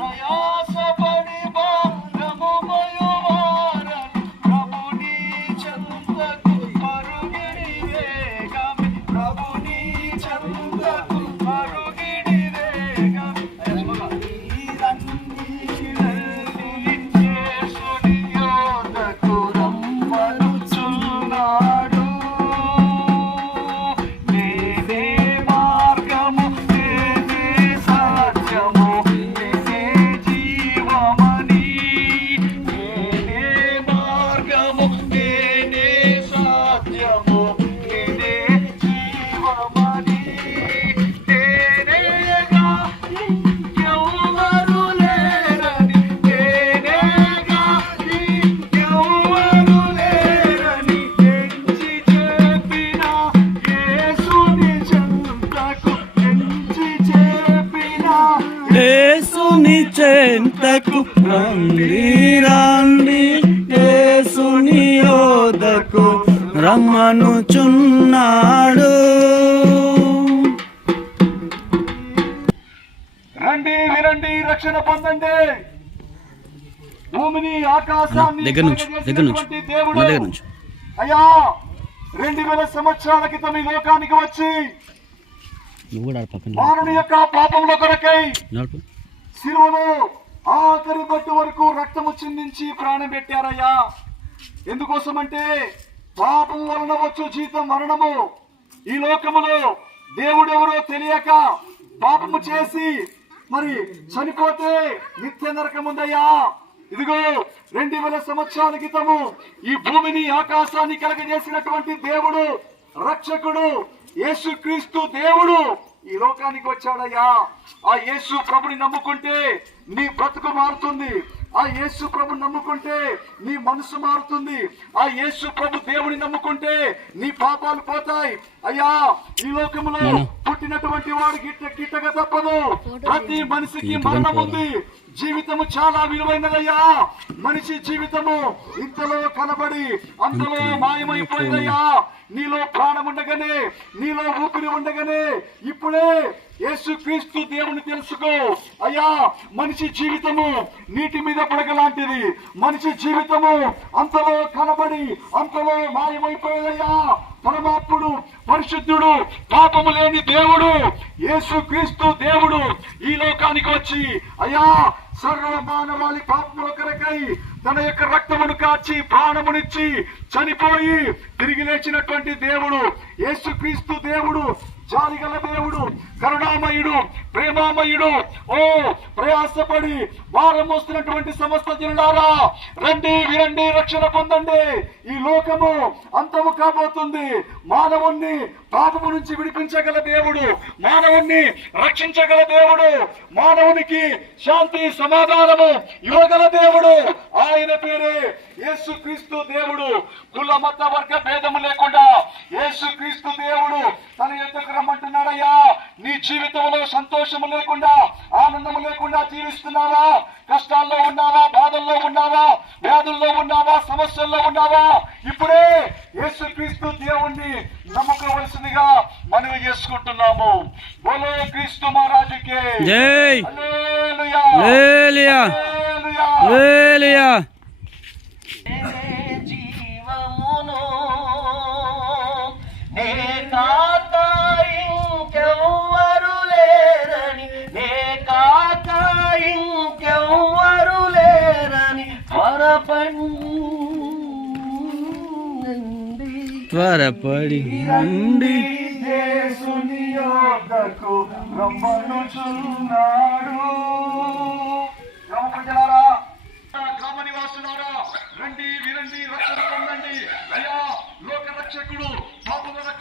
ప్రయాసపడి చెంతకు రండి రండి యేసుని యోధకు రమ్మనుచున్నాడు రండి వినండి రక్షణ పొందండి భూమిని ఆకాశాన్ని దగ్గర నుంచి, దగ్గర నుంచి. దగ్గర నుంచి. అయ్యా రెండు వేల సంవత్సరాల క్రితం ఈ లోకానికి వచ్చి మానవుని యొక్క పాపంలో కొరకై నడుపు ఆఖరి బట్టు వరకు రక్తము చిందించి ప్రాణం పెట్టారయ్యా. ఎందుకోసం అంటే పాపం వలన వచ్చు జీతం మరణము. ఈ లోకములో దేవుడెవరో తెలియక పాపము చేసి మరి చనిపోతే నిత్య నరకం ఉందయ్యా. ఇదిగో రెండు వేల సంవత్సరాల క్రితము ఈ భూమిని ఆకాశాన్ని కలగజేసినటువంటి దేవుడు రక్షకుడు యేసుక్రీస్తు దేవుడు ఈ లోకానికి వచ్చాడయ్యా. ఆ యేసు ప్రభుని నమ్ముకుంటే నీ బ్రతుకు మారుతుంది. ఆ యేసు ప్రభుని నమ్ముకుంటే నీ మనసు మారుతుంది. ఆ యేసు ప్రభు దేవుని నమ్ముకుంటే నీ పాపాలు పోతాయి. అయ్యా ఈ లోకములో పుట్టినటువంటి వాడు గిట్ట గిట్టక తప్పదు. ప్రతి మనిషికి మరణం ఉంది. జీవితము చాలా విలువైనదయ్యా. మనిషి జీవితము ఇంతలో కనబడి అంతలో మాయమైపోయిందయ్యా. నీలో ప్రాణం ఉండగానే నీలో ఊపిరి ఉండగానే ఇప్పుడే యేసు క్రీస్తు దేవుని తెలుసుకో. అయ్యా మనిషి జీవితము నీటి మీద పడగ లాంటిది మనిషి జీవితము అంతలో కనబడి అంతలో మాయమైపోయేదయ్యా. పరమాత్ముడు పరిశుద్ధుడు పాపము లేని దేవుడు యేసు క్రీస్తు దేవుడు ఈ లోకానికి వచ్చి అయ్యా సర్వ మానవాళి పాపముల కొరకై తన యొక్క రక్తమును కాచి ప్రాణమునిచ్చి చనిపోయి తిరిగి లేచినటువంటి దేవుడు యేసుక్రీస్తు దేవుడు జాలిగల దేవుడు కరుణామయుడు ప్రేమామయుడు. ఓ ప్రయాసపడి భారం మోస్తున్నటువంటి సమస్త జనులారా రండి వినండి రక్షణ పొందండి. ఈ లోకము అంతము కాబోతుంది. మానవుణ్ణి పాపము నుంచి విడిపించగల దేవుడు మానవుణ్ణి రక్షించగల దేవుడు మానవునికి శాంతి సమాధానము ఇవ్వగల దేవుడు. ఆయన పేరే యేసు క్రీస్తు దేవుడు. కుల మత వర్గ భేదము లేకుండా యేసుక్రీస్తు దేవుడు తన ఎందుకు రమ్మంటున్నాడయ్యా. జీవితంలో సంతోషము లేకుండా ఆనందము లేకుండా జీవిస్తున్నావా? కష్టాల్లో ఉన్నావా? బాధల్లో ఉన్నావా? వ్యాధుల్లో ఉన్నావా? సమస్యల్లో ఉన్నావా? ఇప్పుడే యేసు క్రీస్తు దేవుణ్ణి నమ్ముకోవలసిందిగా మనవి చేసుకుంటున్నాము. బోలో క్రీస్తు మహారాజుకి జై. హల్లెలూయా. లేలియా హల్లెలూయా. లేలియా జీవమును త్వరపడి త్వరపడి రండి యేసుని యొద్దకు రమ్మనుచున్నాడు.